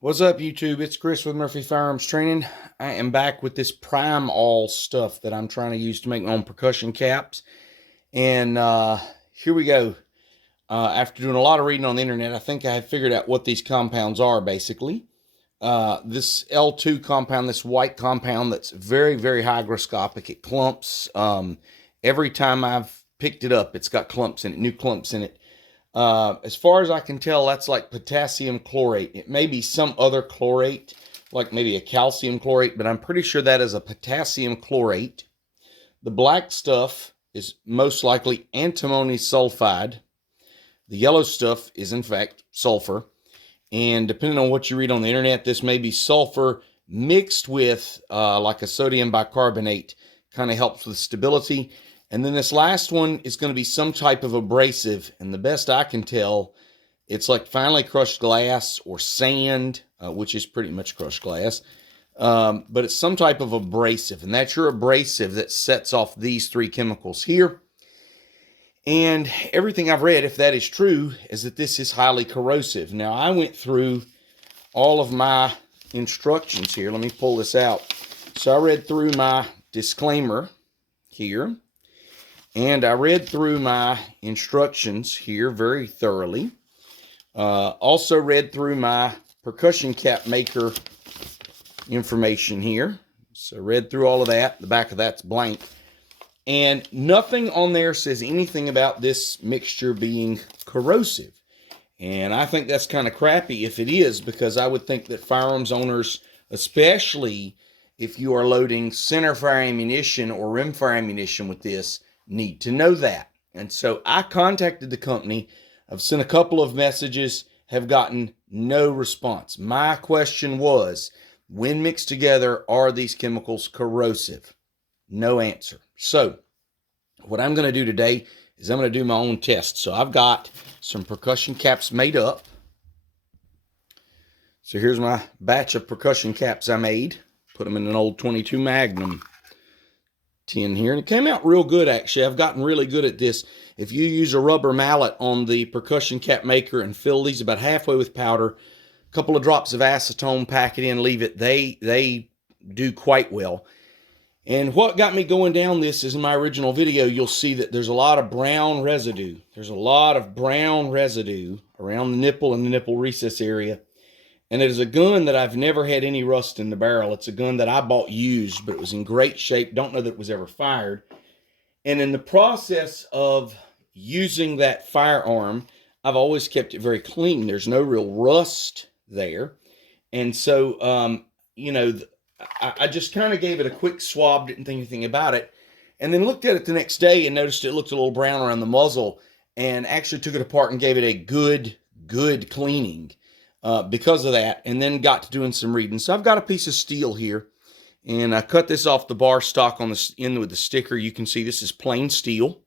What's up, YouTube? It's Chris with Murphy Firearms Training. I am back with this Prime All stuff that I'm trying to use to make my own percussion caps. And here we go. After doing a lot of reading on the internet, I think I have figured out what these compounds are, basically. This L2 compound, this white compound that's very, very hygroscopic. It clumps. Every time I've picked it up, it's got clumps in it, new clumps in it. As far as I can tell, that's like potassium chlorate. It may be some other chlorate, like maybe a calcium chlorate, but I'm pretty sure that is a potassium chlorate. The black stuff is most likely antimony sulfide. The yellow stuff is, in fact, sulfur. And depending on what you read on the internet, this may be sulfur mixed with like a sodium bicarbonate, kind of helps with stability. And then this last one is going to be some type of abrasive. And the best I can tell, it's like finely crushed glass or sand, which is pretty much crushed glass. But it's some type of abrasive. And that's your abrasive that sets off these three chemicals here. And everything I've read, if that is true, is that this is highly corrosive. Now, I went through all of my instructions here. Let me pull this out. So I read through my disclaimer here. And I read through my instructions here very thoroughly. Also read through my percussion cap maker information here. So read through all of that. The back of that's blank. And nothing on there says anything about this mixture being corrosive. And I think that's kind of crappy if it is, because I would think that firearms owners, especially if you are loading centerfire ammunition or rimfire ammunition with this, need to know that. And so I contacted the company. I've sent a couple of messages, have gotten no response. My question was, when mixed together, are these chemicals corrosive? No answer. So what I'm going to do today is I'm going to do my own test. So I've got some percussion caps made up. So here's my batch of percussion caps I made. Put them in an old 22 Magnum tin here, and it came out real good. Actually, I've gotten really good at this. If you use a rubber mallet on the percussion cap maker and fill these about halfway with powder, a couple of drops of acetone, pack it in, leave it, they do quite well. And what got me going down this is in my original video, you'll see that there's a lot of brown residue. There's a lot of brown residue around the nipple and the nipple recess area. And it is a gun that I've never had any rust in the barrel. It's a gun that I bought used, but it was in great shape. Don't know that it was ever fired. And in the process of using that firearm, I've always kept it very clean. There's no real rust there. And so, I just kind of gave it a quick swab, didn't think anything about it. And then looked at it the next day and noticed it looked a little brown around the muzzle, and actually took it apart and gave it a good cleaning. Because of that, and then got to doing some reading. So I've got a piece of steel here, and I cut this off the bar stock on the end with the sticker. You can see this is plain steel,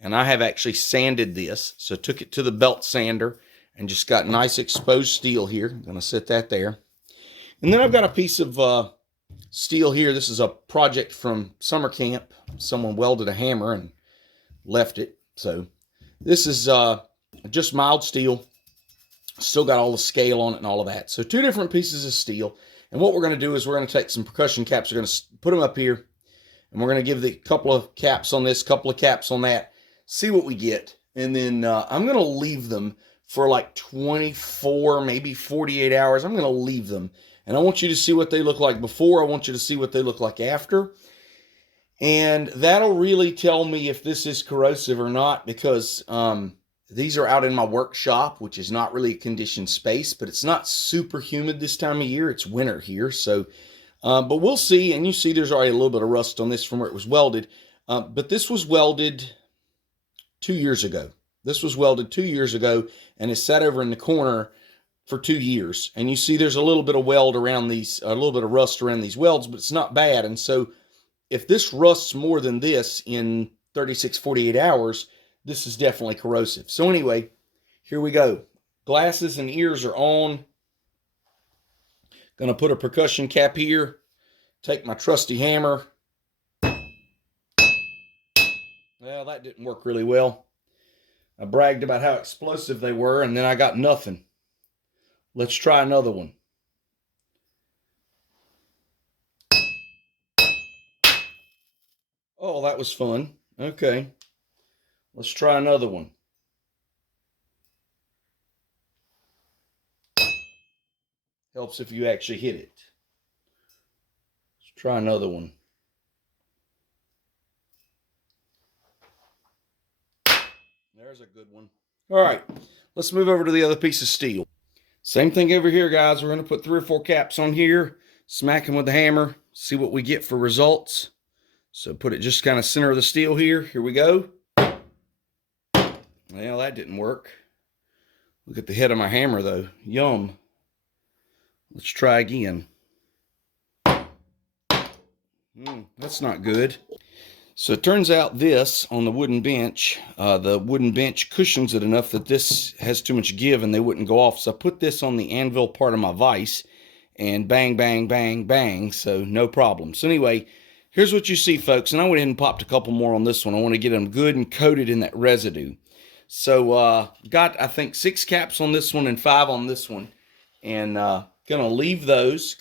and I have actually sanded this. So took it to the belt sander and just got nice exposed steel here. I'm going to set that there. And then I've got a piece of steel here. This is a project from summer camp. Someone welded a hammer and left it. So this is just mild steel. Still got all the scale on it and all of that. So two different pieces of steel. And what we're going to do is we're going to take some percussion caps. We're going to put them up here. And we're going to give the couple of caps on this, couple of caps on that. See what we get. And then I'm going to leave them for like 24, maybe 48 hours. I'm going to leave them. And I want you to see what they look like before. I want you to see what they look like after. And that'll really tell me if this is corrosive or not, because these are out in my workshop, which is not really a conditioned space, but it's not super humid this time of year. It's winter here. So, but we'll see. And you see there's already a little bit of rust on this from where it was welded. But this was welded 2 years ago. This was welded 2 years ago, and it's sat over in the corner for 2 years. And you see there's a little bit of weld around these, a little bit of rust around these welds, but it's not bad. And so if this rusts more than this in 36, 48 hours, this is definitely corrosive. So anyway, here we go. Glasses and ears are on. Gonna put a percussion cap here. Take my trusty hammer. Well, that didn't work really well. I bragged about how explosive they were, and then I got nothing. Let's try another one. was fun. Okay. Let's try another one. Helps if you actually hit it. Let's try another one. There's a good one. All right, let's move over to the other piece of steel. Same thing over here, guys. We're going to put 3 or 4 caps on here, smack them with the hammer, see what we get for results. So put it just kind of center of the steel here. Here we go. Well, that didn't work. Look at the head of my hammer, though. Yum. Let's try again. That's not good. So it turns out this on the wooden bench cushions it enough that this has too much give and they wouldn't go off. So I put this on the anvil part of my vise and bang, bang, bang, bang. So no problem. So anyway, here's what you see, folks. And I went ahead and popped a couple more on this one. I want to get them good and coated in that residue. So got, I think, 6 caps on this one and 5 on this one. And gonna leave those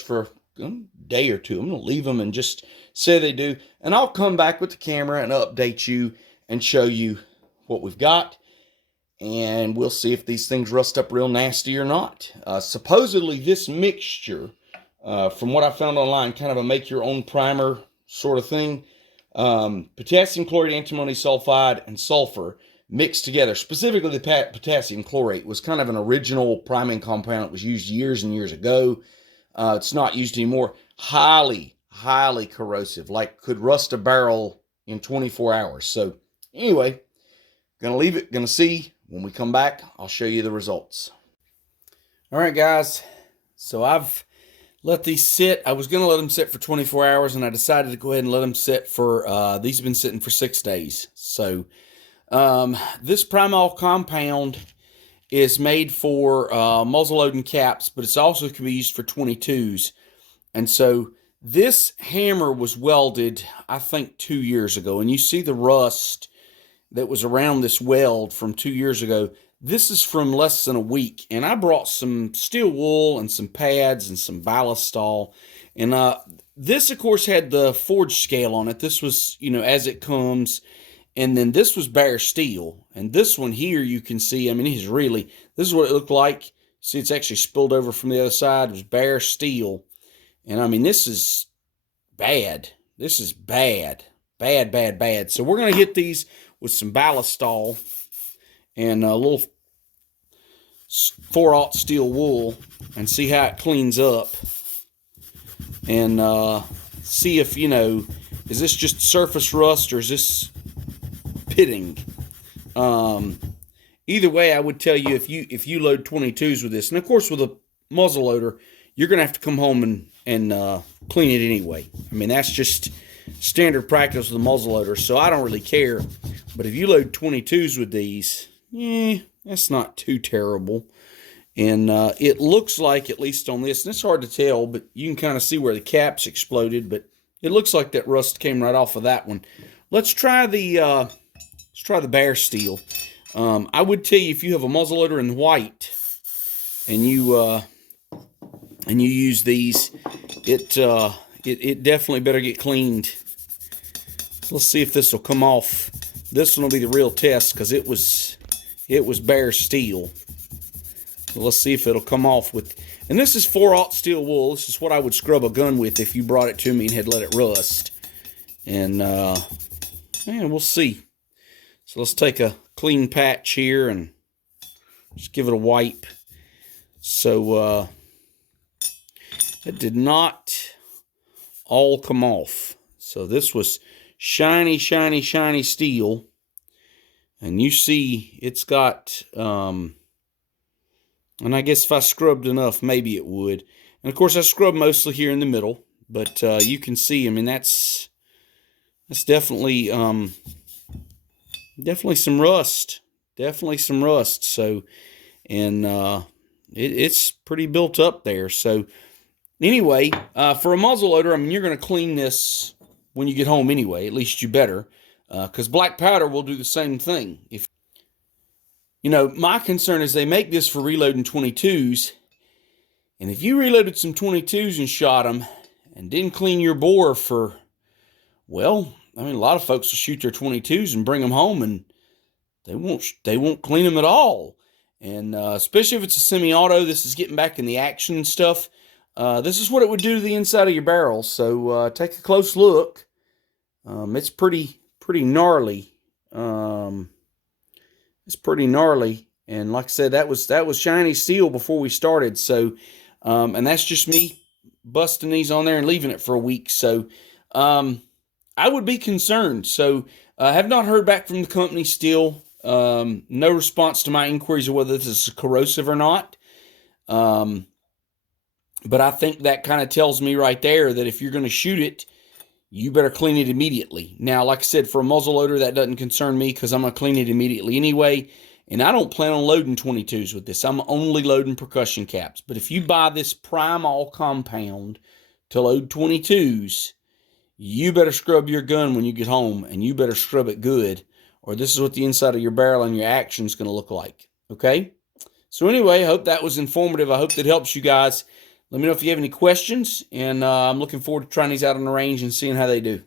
for a day or two. I'm gonna leave them and just say they do, and I'll come back with the camera and update you and show you what we've got, and we'll see if these things rust up real nasty or not. Supposedly this mixture, from what I found online, kind of a make your own primer sort of thing, potassium chlorate, antimony sulfide, and sulfur mixed together. Specifically the potassium chlorate was kind of an original priming compound. It was used years and years ago. It's not used anymore. Highly corrosive, like could rust a barrel in 24 hours. So anyway, gonna leave it, gonna see. When we come back, I'll show you the results. All right, guys. So I've let these sit. I was gonna let them sit for 24 hours, and I decided to go ahead and let them sit for, these have been sitting for 6 days. So this Primol compound is made for muzzle loading caps, but it's also can be used for 22s. And so this hammer was welded, I think, 2 years ago. And you see the rust that was around this weld from 2 years ago. This is from less than a week. And I brought some steel wool and some pads and some ballistol. And this, of course, had the forged scale on it. This was, you know, as it comes. And then this was bare steel. And this one here, you can see, I mean, this is what it looked like. See, it's actually spilled over from the other side. It was bare steel. And I mean, this is bad. This is bad. Bad, bad, bad. So we're going to hit these with some ballistol and a little 4/0 steel wool and see how it cleans up. And see if, you know, is this just surface rust or is this pitting? Either way, I would tell you, if you load 22s with this, and of course with a muzzle loader, you're going to have to come home and clean it anyway. I mean, that's just standard practice with a muzzle loader, so I don't really care. But if you load 22s with these, that's not too terrible. And it looks like, at least on this, and it's hard to tell, but you can kind of see where the caps exploded, but it looks like that rust came right off of that one. Let's try the bare steel. I would tell you, if you have a muzzleloader in white and you use these, it definitely better get cleaned. Let's see if this will come off. This one will be the real test because it was bare steel. So let's see if it'll come off with. And this is 4/0 steel wool. This is what I would scrub a gun with if you brought it to me and had let it rust. And we'll see. So let's take a clean patch here and just give it a wipe. So it did not all come off. So this was shiny, shiny, shiny steel. And you see it's got, and I guess if I scrubbed enough, maybe it would. And of course I scrubbed mostly here in the middle. But you can see, I mean, that's definitely, definitely some rust. Definitely some rust. So, and it's pretty built up there. So, anyway, for a muzzle loader, I mean, you're going to clean this when you get home anyway. At least you better, because black powder will do the same thing. If you know, my concern is they make this for reloading 22s, and if you reloaded some 22s and shot them and didn't clean your bore for, well, I mean, a lot of folks will shoot their 22s and bring them home, and they won't clean them at all. And especially if it's a semi-auto, this is getting back in the action and stuff. This is what it would do to the inside of your barrel. So take a close look. It's pretty gnarly. It's pretty gnarly. And like I said, that was shiny steel before we started. So, and that's just me busting these on there and leaving it for a week. So, I would be concerned. So, I have not heard back from the company still. No response to my inquiries of whether this is corrosive or not. But I think that kind of tells me right there that if you're going to shoot it, you better clean it immediately. Now, like I said, for a muzzle loader, that doesn't concern me because I'm going to clean it immediately anyway. And I don't plan on loading 22s with this. I'm only loading percussion caps. But if you buy this prime all compound to load 22s, you better scrub your gun when you get home, and you better scrub it good, or this is what the inside of your barrel and your action is going to look like. Okay? So anyway, I hope that was informative. I hope that helps you guys. Let me know if you have any questions, and I'm looking forward to trying these out on the range and seeing how they do.